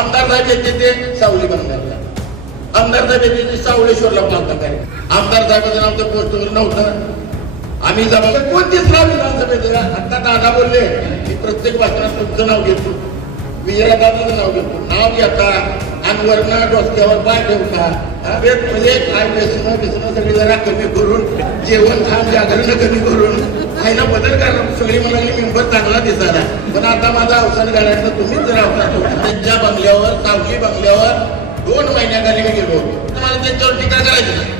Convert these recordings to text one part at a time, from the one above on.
आमदार साहेब येते ते सावली बंगालला आमदार साहेब ते सावळेश्वरला पाहता काय आमदार साहेबाचं नाव तर पोस्टवर नव्हतं. आम्ही जबाबदार कोणतीच नाव विधानसभेत आता दादा बोलले की प्रत्येक वाचनात तुमचं नाव घेतो. विजयदादाचं नाव घेतो. नाव घेता. आणि डोक्यावर डोसक्यावर पाय ठेवता म्हणजे काय व्यसनं व्यसनं सगळी जरा कमी करून जेवण खाण जागरण कमी करून खायला बदल करा. सगळी मला मेंबर चांगला दिसायला. पण आता माझा अवसान काढायचं तुम्हीच जर अवसान त्यांच्या बंगल्यावर सावली बंगल्यावर दोन महिन्याखाली मी गेलो. होतो मला त्यांच्यावर टीका करायची नाही.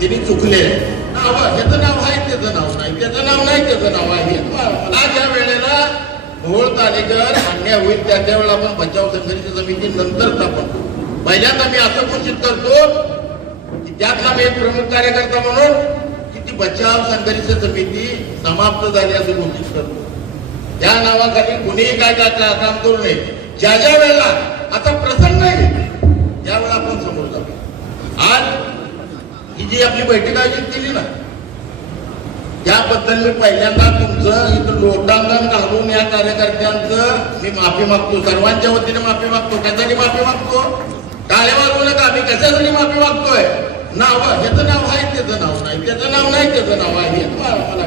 त्यांनी चुकले. नाव ह्याचं नाव आहे त्याचं नाव नाही. त्याचं नाव नाही त्याचं नाव आहे. मला ज्या वेळेला भोळ तालेकर अन्याय होईल त्या त्या वेळेला आपण बचाव संघर्ष समिती नंतर स्थापन पहिल्यांदा मी असं घोषित करतो की त्यातला मी एक प्रमुख कार्यकर्ता म्हणून की ती बचाव संघर्ष समिती समाप्त झाली असं घोषित करतो. त्या नावाखाली कुणीही काय काय काम करू नये. ज्या ज्या वेळेला आता प्रसंग आहे त्यावेळेला आपण समोर जाऊ. आज ही जी आपली बैठक आयोजित केली ना त्याबद्दल मी पहिल्यांदा तुमचं इथं लोटांगण घालून या कार्यकर्त्यांचं मी माफी मागतो. सर्वांच्या वतीने माफी मागतो. त्यासाठी माफी मागतो? टाळ्या वाजवू नका आम्ही कशासाठी माफी मागतोय? नाव ह्याचं नाव आहे त्याचं नाव नाही त्याचं नाव नाही त्याचं नाव आहे. हे मला मला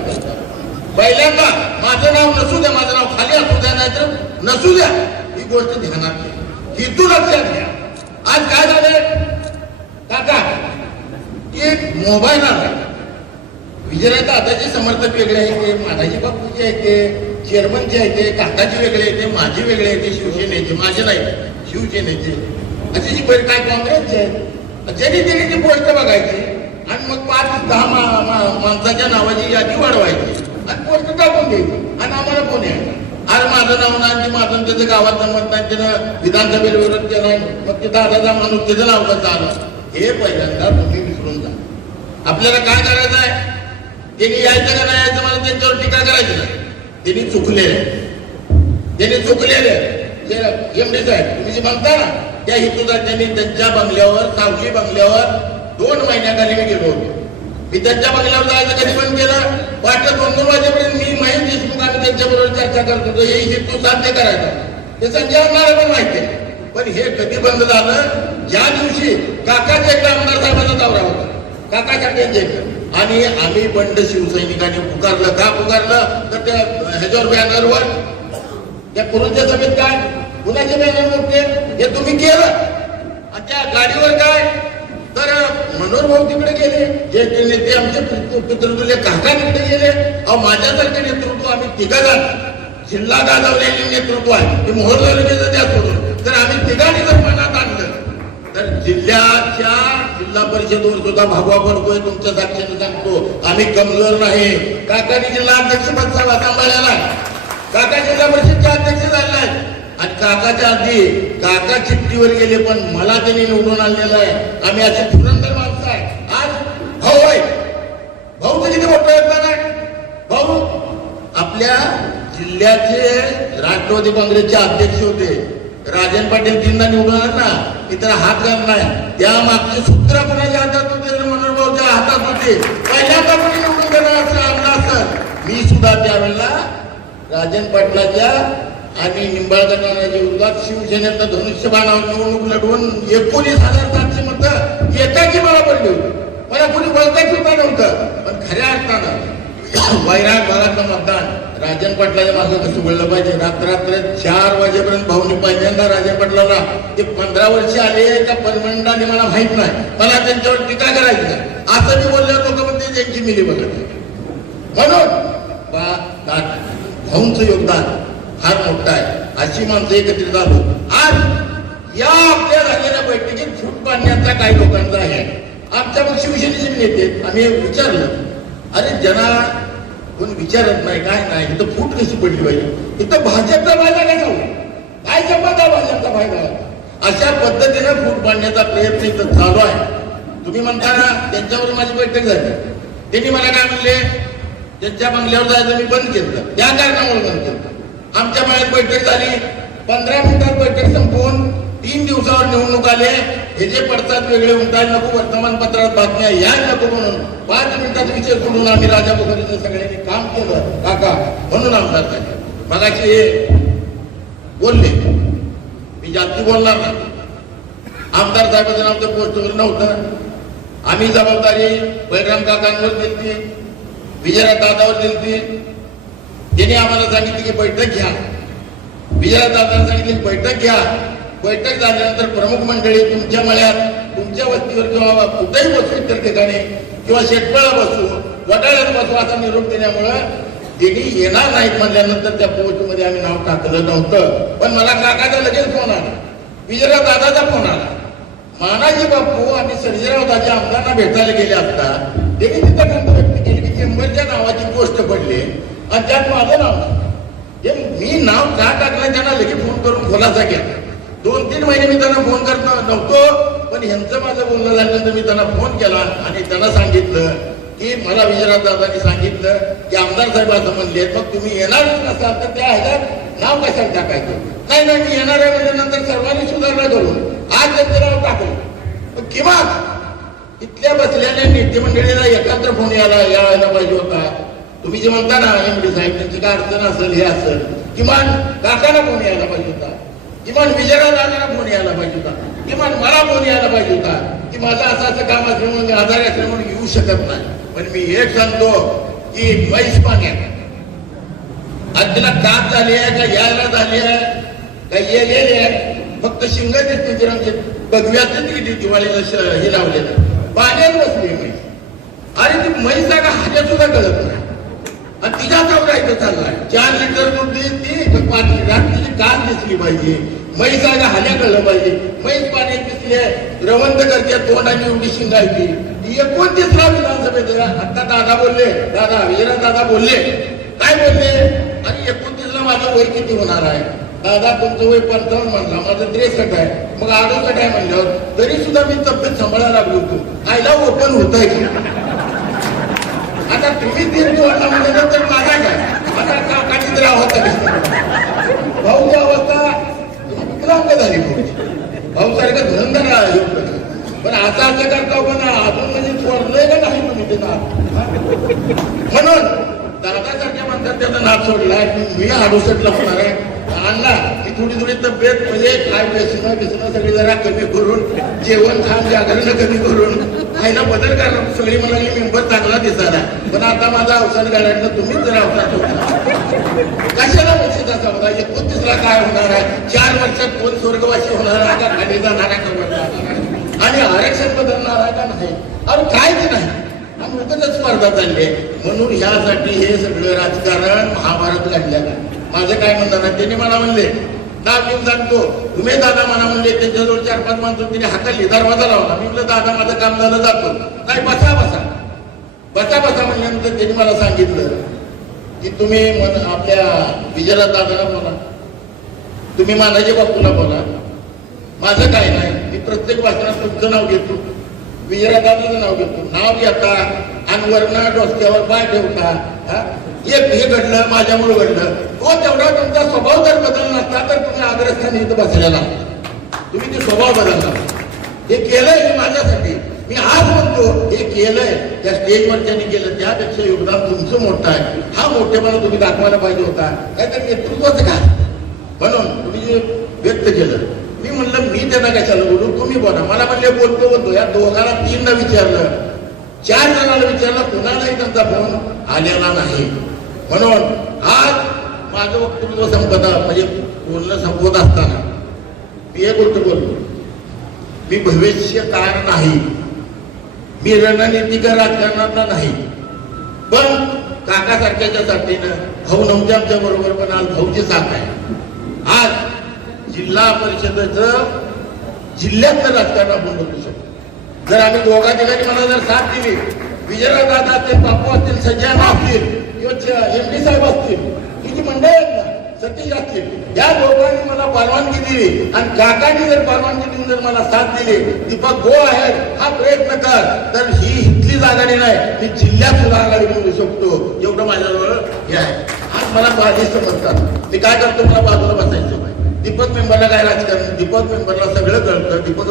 पहिल्यांदा माझं नाव नसू द्या माझं नाव खाली असू द्या नाहीतर नसू द्या. ही गोष्ट ध्यानात घ्या हितू लक्षात घ्या. आज काय झालंय? काका एक मोबाईल आला. विजय दादाचे समर्थक वेगळे आहेत ते मानाजी बापूचे आहेत ते चेअरमनचे आहेत ते काकाचे वेगळे आहेत ते माझे वेगळे आहेत ते शिवसेनेचे माझे नाही शिवसेनेचे. अशी जी बैल काय काँग्रेसचे आहेत ज्यांनी त्यांनी ती पोस्ट बघायची आणि मग पाच दहा मा- मा- माणसाच्या नावाची यादी वाढवायची आणि पोस्ट टाकून द्यायची आणि आम्हाला कोण यायचं? आज माझं नाव नाही माझं त्याचं गावात मत नाही त्यानं विधानसभेला विरोध केला मग ते दादाचा माणूस त्याचं नाव कसं आलं हे पहिल्यांदा तुम्ही विसरून जा. आपल्याला काय करायचं आहे? त्यांनी यायचं का नाही यायचं मला त्यांच्यावर टीका करायची नाही. त्यांनी चुकलेले त्यांनी चुकलेले एमडी साहेब तुम्ही जे म्हणता ना त्या हेतूचा त्यांनी त्यांच्या बंगल्यावर सावली बंगल्यावर दोन महिन्याखाली मी गेलो होतो. मी त्यांच्या बंगल्यावर जायचं कधी बंद केलं वाटत दोन दोन वाजेपर्यंत मी माहीत देशमुख आम्ही त्यांच्याबरोबर चर्चा करत होतो हे हेतू साध्य करायचा. ते संजय आमदार पण माहिती आहे. पण हे कधी बंद झालं ज्या दिवशी काकाच्या एकदा आमदार साहेबांचा दौरा होता. काकाच्या त्यांच्या आणि आम्ही बंड शिवसैनिकांनी पुकारलं. का पुकारलं? तर त्या ह्याच्यावर बॅनरवर त्या कुरुंच्या सभेत काय? कुणाच्या बॅनरवर ते हे तुम्ही केलं. आणि त्या गाडीवर काय? तर मनोहर भाऊ तिकडे गेले. जे ते नेते आमचे पितृत्वले काका तिकडे गेले. अहो माझ्यासारखे नेतृत्व आम्ही तिघा जण जिल्हा गाजवलेले नेतृत्व आहे. ते मोहोळ तालुक्याचं द्या सोडून तर आम्ही तिघांनी जर मनात आणलं तर जिल्ह्याच्या जिल्हा परिषदवर सुद्धा भागवा पडतोय तुमच्या साक्षीने सांगतो. आम्ही कमजोर नाही. काकाने जिल्हा अध्यक्ष पद सांभाळलेला काका जिल्हा परिषदचे अध्यक्ष झाले आहेत काकाच्या आधी काका चिठ्ठीवर गेले पण मला त्यांनी निवडून आणलेलं आहे. आम्ही असे पुरंदर माणसं आहे. आज भाऊ आहे. भाऊ तर किती मोठा योगदान आहे. भाऊ आपल्या जिल्ह्याचे राष्ट्रवादी काँग्रेसचे अध्यक्ष होते. राजन पाटील तीनदा निवडून ना इतर हात घालणार त्या मागचे सूत्र कोणाच्या हातात होते मनोहर भाऊच्या हातात होते पहिल्यांदा कोणी निवडून देणार असं आमदार असं मी सुद्धा त्यावेळेला राजन पाटलाच्या आणि निंबाळकरांच्या विरोधात शिवसेनेचा धनुष्यबाणावर निवडणूक लढवून एकोणीस हजार सातशे मत एकाची मला पडली होती. मला कोणी बोलता सुद्धा नव्हतं. पण खऱ्या अर्थानं वैराग भागाचं मतदान राजन पाटलाच्या माझं कसं बोललं पाहिजे? रात्र चार वाजेपर्यंत भाऊनी पहिल्यांदा राजन पाटलाला ते पंधरा वर्ष आले का परमंडाने मला माहीत नाही. मला त्यांच्यावर टीका करायची नाही. असं मी बोलल्यावर लोक म्हणते त्यांची मिली बघत म्हणून बा भाऊंचं योगदान फार मोठा आहे. अशी माणसं एकत्रित आलो आज या आपल्या झालेल्या बैठकीत फूट पाडण्याचा काही लोकांचा आहे. आमच्या मग शिवसेनेचे नेते आम्ही विचारलं. अरे जना कोण विचारत नाही काय नाही इथं फूट कशी पडली पाहिजे इथं भाजपचा फायदा काय जाऊ काय संबंध भाजपचा फायदा अशा पद्धतीने फूट पाडण्याचा प्रयत्न इथं चालू आहे. तुम्ही म्हणता ना त्यांच्यावर माझी बैठक झाली. त्यांनी मला काय म्हणले? त्यांच्या बंगल्यावर जायचं मी बंद केलं. त्या कारणामुळे बंद केलं. आमच्या माळ्यात बैठक झाली. पंधरा मिनिटात बैठक संपवून तीन दिवसावर निवडणूक आले हे जे पडतात वेगळे म्हणतात नको वर्तमानपत्रात बातम्या या नको म्हणून पाच मिनिटात विषय सोडून आम्ही राजा पोखरीचं सगळ्यांनी काम केलं. काका म्हणून आमदार झाले. मगाशी हे बोलले. मी जास्ती बोलणार नाही. आमदार साहेबांचं नाव त्या पोस्टवर नव्हतं. आम्ही जबाबदारी बळराम काकांवर दिलती विजयराज दादावर दिलती त्यांनी आम्हाला सांगितलं की बैठक घ्या. विजयराज सांगितलं की बैठक घ्या. बैठक झाल्यानंतर प्रमुख मंडळी तुमच्या मळ्यात तुमच्या वस्तीवर किंवा कुठेही बसू इतर ठिकाणी किंवा शेटपळा बसू वडाळ्यात बसू असा निरोप देण्यामुळं त्यांनी येणार नाहीत म्हणल्यानंतर त्या पोस्टमध्ये आम्ही नाव टाकलं नव्हतं. पण मला काकाचा लगेच फोन आला. विजयराव दादाचा फोन आला. मानाजी बापू आणि सर्जेराव दादा आमदारांना भेटायला गेले असता त्यांनी तिथं खंत व्यक्त केली की चेंबरच्या नावाची पोस्ट पडली. त्यात माझं नाव हे मी नाव का टाकलं त्यांना लगेच फोन करून खुलासा केला दोन तीन महिने मी त्यांना फोन करत नव्हतो पण ह्यांचं माझं बोलणं झाल्यानंतर मी त्यांना फोन केला आणि त्यांना सांगितलं की मला विजयराज दादांनी सांगितलं की आमदार साहेब असं म्हणले मग तुम्ही येणारच नसाल तर त्या ह्याच्यात नाव कशाला टाकायचं? नाही नाही मी येणार आहे म्हणजे नंतर सर्वांनी सुधारणा करून. आज त्यांचं नाव टाकलं पण किमान इथल्या बसल्याने नेते मंडळीला एकत्र फोन यायला यायला पाहिजे होता. तुम्ही जे म्हणता ना एमडी साहेब त्यांची काय अडचण असेल हे असेल किमान काकाला फोन यायला पाहिजे होता. किमान विजयराव दादाला फोन यायला पाहिजे होता. किमान मला फोन यायला पाहिजे होता की माझं असं असं काम असल्यामुळे मी आजारी असल्यामुळे येऊ शकत नाही. पण मी एक सांगतो की म्हैस पाण्यात आज तिला काप झाली आहे का यायला झाली आहे? का येलेली आहे? फक्त शिंग दिसते तिला म्हणजे बघव्यातच किती दिवाळीला हे लावलेलं. पाण्यात बसली म्हैस. आणि ती म्हैस जागा हाज्यात सुद्धा कळत नाही. आणि तिच्या चौदा इथं चाललाय. चार लिटर दूध देते तर पाच लिटर तिची कान दिसली पाहिजे. म्हैस जागा हाल्या कळलं पाहिजे. म्हैस पाणी दिसली आहे. रवंत करते तोंडाने एवढी शिंगायची. एकोणतीस एकोणतीसला विधानसभेत आता दादा बोलले. दादा विजयराज दादा बोलले. काय बोलले? आणि एकोणतीसला माझं वय किती होणार आहे? दादा तुमचं वय पंचावन्न म्हणला माझं त्रेसष्ट आहे. मग अडुसष्ट आहे म्हणल्यावर तरी सुद्धा मी तब्येत सांभाळायला लागलो होतो. आयला ओपन होत आहे आता तुम्ही तीन जोडला म्हणजे तर माझा काय आता काकाची तर. अवस्था भाऊची अवस्था विकलांग झाली भाऊ सारखं धुरंधर योग्य पण आता असं करता पण अजून म्हणजे पडलंय का नाही तुम्ही ते नाव म्हणून दादासारख्या म्हणतात त्याचा नाद सोडलाय मी अडुसटला होणार आहे. अण्णा की थोडी थोडी तब्येत म्हणजे काय बेसणं व्यसनं सगळी जरा कमी करून जेवण छान जागरण कमी करून आईला बदल करा. सगळी म्हणाली मेंबर चांगला दिसायला. पण आता माझा अवसान काढायचं तुम्हीच जरा अवसाद होता कशाला बक्षीस असा होता एकोणतीसला काय होणार आहे? चार वर्षात कोण स्वर्गवासी होणार आहे का खाली जाणार आहे का आणि आरक्षण बदलणार आहे का नाही? अरे काहीच नाही. आणि स्पर्धा चालली आहे. म्हणून ह्यासाठी हे सगळं राजकारण महाभारत घडलं का माझं काय म्हणणार त्यांनी मला म्हणले ना मी सांगतो. तुम्ही दादा मला म्हणले त्यांच्याजवळ चार पाच माणसं तिने हाताली दरवाजा लावला. मी म्हटलं दादा माझं काम झालं जातो. नाही बसा बसा. बसा बसा म्हणल्यानंतर त्यांनी मला सांगितलं की तुम्ही आपल्या विजयला दादाला बोला. तुम्ही मानाजी बापूला बोला. माझं काय नाही मी प्रत्येक भाषणात तुमचं नाव घेतो. विजयला दादाचं नाव घेतो. नाव घेता आणि वरनं डोसक्यावर पाय ठेवता एक हे घडलं माझ्यामुळे घडलं. तो तेवढा तुमचा स्वभाव जर बदल नसता तर तुम्ही अग्रस्थानी इथं बसलेला तुम्ही ते स्वभाव बदलला हे केलंय हे माझ्यासाठी. मी आज म्हणतो हे केलंय. त्या स्टेजवर ज्यांनी केलं त्यापेक्षा योगदान तुमचं मोठं आहे. हा मोठेपणा तुम्ही दाखवायला पाहिजे होता. काहीतरी नेतृत्वाचं काय? म्हणून तुम्ही जे व्यक्त केलं मी म्हणलं मी त्यांना कशाला बोलू? तुम्ही बोला. मला म्हणले बोलतो बोलतो. या दोघांना तीनदा विचारलं. चार जणांना विचारलं कुणालाही त्यांचा फोन आलेला नाही. म्हणून आज माझं वक्तव्य संपत म्हणजे बोलणं संपवत असताना मी एक गोष्ट बोलतो मी भविष्यकार नाही. मी रणनीतिक राजकारणातला नाही. पण काकासारख्याच्या साठीनं भाऊ नव्हते आमच्या बरोबर पण आज भाऊची साथ आहे. आज जिल्हा परिषदेचं जिल्ह्यातलं राजकारण आपण बघू शकतो. जर आम्ही दोघा ठिकाणी मला जर साथ दिली. विजयराव दादा असतील बापू असतील सज्जन असतील एम डी साहेब असतील किती जी मंडळी आहेत ना सतीश असतील या दोघांनी मला परवानगी दिली. आणि काकांनी जर परवानगी देऊन जर मला साथ दिली दीपक गो आहे हा प्रयत्न कर. तर ही इथलीच आघाडी नाही मी जिल्ह्यात सुद्धा आघाडी म्हणू शकतो. एवढं माझ्याजवळ हे आहे. आज मला बाधिस्त म्हणतात मी काय करतो मला बाजूला बसायचं दीपक मेंबरला काय राजकारण? दीपक मेंबरला सगळं कळतं. दीपक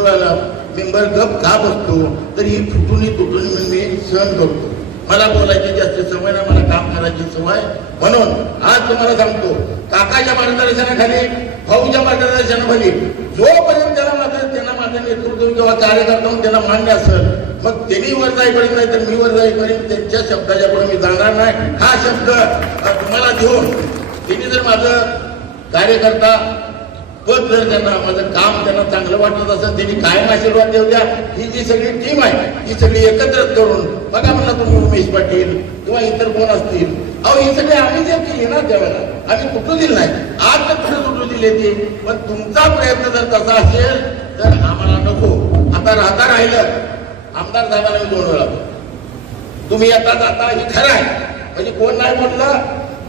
मेंबर गप का बसतो तर ही तुटून तुटून मी सहन करतो. मला बोलायची जास्त सवय नाही मला काम करायची सवय. म्हणून आज तुम्हाला सांगतो काकाच्या मार्गदर्शनाखाली भाऊच्या मार्गदर्शनाखाली जोपर्यंत त्याला माझं त्यांना माझं नेतृत्व किंवा कार्यकर्ता म्हणून त्यांना मान्य असेल मग त्यांनी वर जाईपर्यंत नाही तर मी वर जाईपर्यंत त्यांच्या शब्दाच्या पुढे मी जाणार नाही. हा शब्द तुम्हाला देऊन त्यांनी जर माझं कार्यकर्ता पण जर त्यांना माझं काम त्यांना चांगलं वाटत असेल त्यांनी कायम आशीर्वाद देऊ द्या. ही जी सगळी टीम आहे ही सगळी एकत्र करून बघा म्हणा तुम्ही उमेश पाटील किंवा इतर कोण असतील. अहो ही सगळी आम्ही जे केली ना त्यावेळेला आम्ही कुठं दिलं नाही. आज तर कुठे कुठं दिले ते? पण तुमचा प्रयत्न जर तसा असेल तर आम्हाला नको. आता राहता राहिलं. आमदार साहेबांना मी दोन वेळा. तुम्ही येता जाता हे खरं आहे. म्हणजे कोण नाही बोललं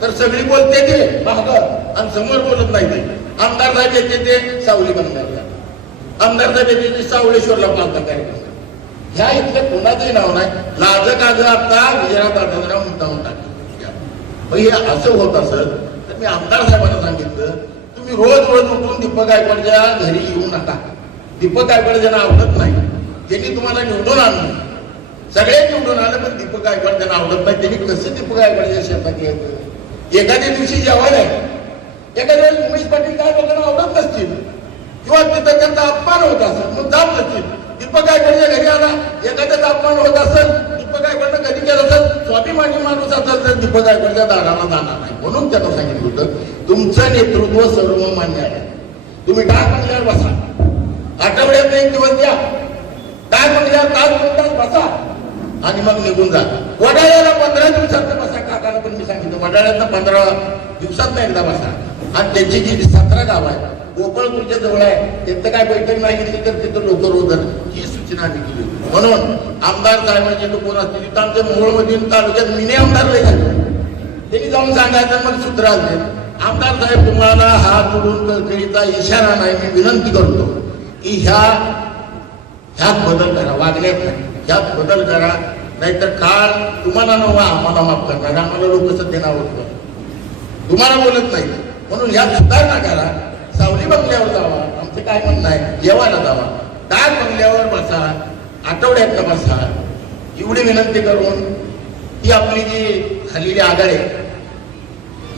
तर सगळी बोलते ते माग. आणि समोर बोलत नाही ते. आमदार साहेब येते ते सावली बनणार आमदार साहेब येते ते सावळेश्वरला प्रार्थना कार्यक्रम ह्या इथलं कोणाचंही नाव नाही. लाज काज आता विजयात आढळराव मुद्दाम टाकले मग हे असं होत असत तर मी आमदार साहेबांना सांगितलं तुम्ही रोज रोज उठून दीपक गायकवाडच्या घरी येऊ नका. दीपक गायकवाड ज्यांना आवडत नाही. त्यांनी तुम्हाला निवडून आणलं. सगळे निवडून आलं पण दीपक गायकवाड त्यांना आवडत नाही. त्यांनी कसं दीपक गायकवाडच्या शेतात येत एखाद्या दिवशी जेवायला एखाद्या वेळेस उमेश पाटील काय लोकांना आवडत नसतील. किंवा तिथं त्यांचा अपमान होत असेल मग जात नसतील. दीपक गायकवाडच्या घरी आला एखाद्याचा अपमान होत असेल दीपक गायकवाडनं कधी केलं असेल स्वाभिमानी माणूस असेल तर दीपक गायकवाडच्या दाराला जाणार नाही. म्हणून त्यांना सांगितलं होतं तुमचं नेतृत्व सर्व मान्य आहे. तुम्ही काय बंगल्यावर बसा. आठवड्यात एक दिवस द्या. काय म्हणल्यावर तास दोन तास बसा. आणि मग निघून जा. वडाळ्याला पंधरा दिवसात बसा. काकाला पण मी सांगितलं वडाळ्यात पंधरा दिवसात एकदा बसा. आणि त्याची जी सतरा गाव आहे गोपाळपूरच्या जवळ आहे त्यांचं काय बैठक नाही घेतली तर तिथं लोक रोधन ही सूचना आम्ही केली म्हणून आमदार साहेबांचे लोक कोण असतील तिथं आमच्या मोहळमधील तालुक्यात मिनी आमदार लय झाले. त्यांनी जाऊन सांगायचं मग सूत्र आले. आमदार साहेब तुम्हाला हा जोडून कळकळीचा इशारा नाही मी विनंती करतो की ह्या ह्यात बदल करा वागण्यात नाही. ह्यात बदल करा नाहीतर काळ तुम्हाला नव्हा आम्हाला माफ करणार. आम्हाला लोक सध्या नाव तुम्हाला बोलत नाही. म्हणून यात सुधारणा करा सावली बंगल्यावर जावा आमचं काय म्हणणं आहे? जेवायला जावा. दार बंगल्यावर बसा आठवड्यातनं बसा एवढी विनंती करून ती आपली जी खाल्लेली आघाडी आहे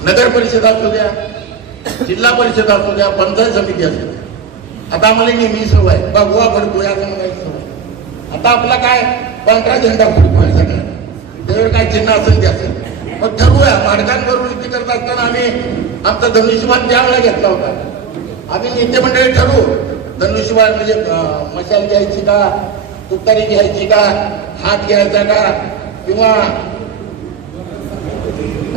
नगर परिषद असू द्या जिल्हा परिषद असू द्या पंचायत समिती असू द्या आता आम्हाला नेहमी सवय बघवा फडकूया असं म्हणायची सवय आता आपला काय पंधरा झेंडा फडकूया सगळा त्यावर काय चिन्ह असेल ते असेल. मग ठरवूया. मार्गांवरून युती करत असताना आम्ही आमचा धनुष्यबाण त्यावेळेला घेतला होता. आम्ही नेते मंडळी ठरवू. धनुष्यबाण म्हणजे मशाल घ्यायची का? तुतारी घ्यायची का? हात घ्यायचा का? किंवा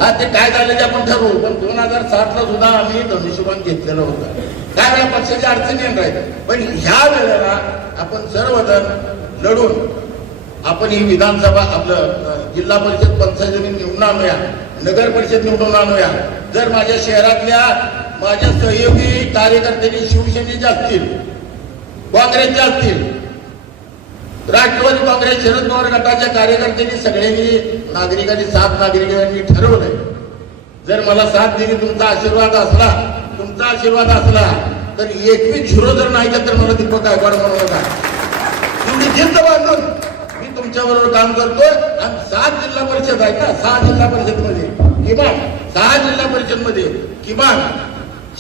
हा ते काय झालं ते आपण ठरवू. पण दोन हजार साठला सुद्धा आम्ही धनुष्यबाण घेतलेलं होतं. काय वेळा पक्षाची अडचणी येणार पण ह्या वेळेला आपण सर्वजण लढून आपण ही विधानसभा आपलं जिल्हा परिषद पंचायत निवडून आणूया नगर परिषद निवडून आणूया. जर माझ्या शहरातल्या माझ्या सहयोगी कार्यकर्त्यांनी शिवसेनेचे असतील काँग्रेसचे असतील राष्ट्रवादी काँग्रेस शरद पवार गटाच्या कार्यकर्त्यांनी सगळ्यांनी नागरिकांनी सात नागरिकांनी ठरवलंय. जर मला साथ दिली तुमचा आशीर्वाद असला तुमचा आशीर्वाद असला तर एकवीस झिरो जर नाही तर मला दीपक गायकवाड म्हणू नका. तुम्ही जिद्द बांधून तुमच्या बरोबर काम करतोय आणि सात जिल्हा परिषद आहे का? सहा जिल्हा परिषदमध्ये किमान सहा जिल्हा परिषदमध्ये किमान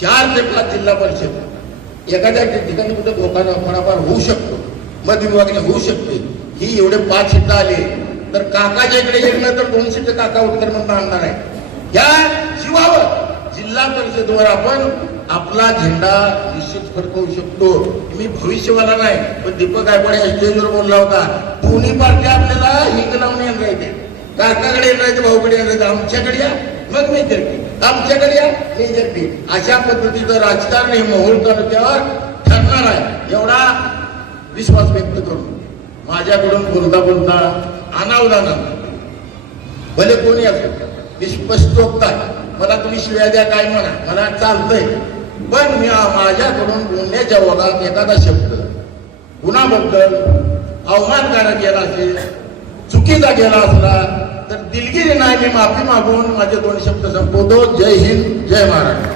चार ते पाच जिल्हा परिषद एखाद्या ठिकाणी कुठे धोकाना थोडाफार होऊ शकतो मध विभागणी होऊ शकते. ही एवढे पाच सीट आले तर काकाच्या इकडे येणं तर दोन सीट काका उत्तर म्हणता आणणार आहे या शिवावर जिल्हा परिषदवर आपण आपला झेंडा निश्चित फडकवू शकतो. मी भविष्यवाला नाही पण दीपक गायकवाड या स्टेजवर बोलला होता दोन्ही पार्ट्या आपल्याला हिंग लावून येणार आहेत. काकाकडे येणार आहेत भाऊकडे येणार आमच्याकडे या. मग मी जगते आमच्याकडे या मी जगते अशा पद्धतीचं राजकारण हे मोहोळ तालुक्यावर ठरणार आहे. एवढा विश्वास व्यक्त करून माझ्याकडून बोलता बोलता अनावधानानं भले कोणी असो मी स्पष्टोक्त आहे. मला तुम्ही शिव्या द्या काय म्हणा. मला चालतंय. पण मी माझ्याकडून बोलण्याच्या ओघात एखादा शब्द गुणाबद्दल अवमानकारक गेला असेल चुकीचा गेला असला तर दिलगिरी नाही मी माफी मागून माझे दोन शब्द संपवतो जय हिंद जय महाराष्ट्र